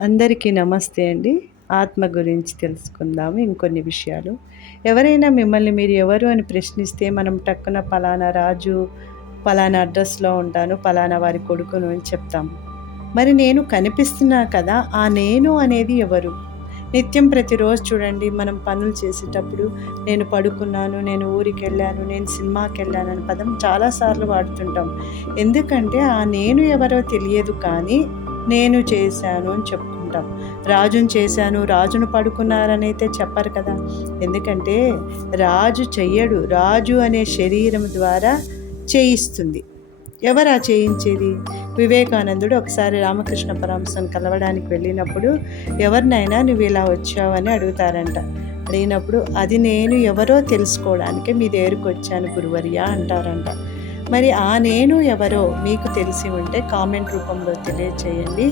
అందరికీ నమస్తే అండి. ఆత్మ గురించి తెలుసుకుందాము ఇంకొన్ని విషయాలు. ఎవరైనా మిమ్మల్ని మీరు ఎవరు అని ప్రశ్నిస్తే మనం టక్కున పలానా రాజు, పలానా అడ్రస్‌లో ఉంటాను, పలానా వారి కొడుకును అని చెప్తాము. మరి నేను కనిపిస్తున్నా కదా! ఆ నేను అనేది ఎవరు? నిత్యం ప్రతిరోజు చూడండి మనం పనులు చేసేటప్పుడు నేను పడుకున్నాను, నేను ఊరికెళ్ళాను, నేను సినిమాకెళ్ళాను అనే పదం చాలా సార్లు వాడుతుంటాం. ఎందుకంటే ఆ నేను ఎవరో తెలియదు కానీ నేను చేశాను అని చెప్పుకుంటాం. రాజుని చేశాను, రాజును పడుకున్నారనైతే చెప్పరు కదా! ఎందుకంటే రాజు చెయ్యడు. రాజు అనే శరీరం ద్వారా చేయిస్తుంది. ఎవరా చేయించేది? వివేకానందుడు ఒకసారి రామకృష్ణ పరమహంసను కలవడానికి వెళ్ళినప్పుడు, ఎవరినైనా నువ్వు ఇలా వచ్చావు అని అడుగుతారంట. అడిగినప్పుడు అది నేను ఎవరో తెలుసుకోవడానికే మీ దగ్గరికి వచ్చాను గురువర్యా అంటారంట. మరి ఆ నేను ఎవరో మీకు తెలిసి ఉంటే కామెంట్ రూపంలో తెలియచేయండి.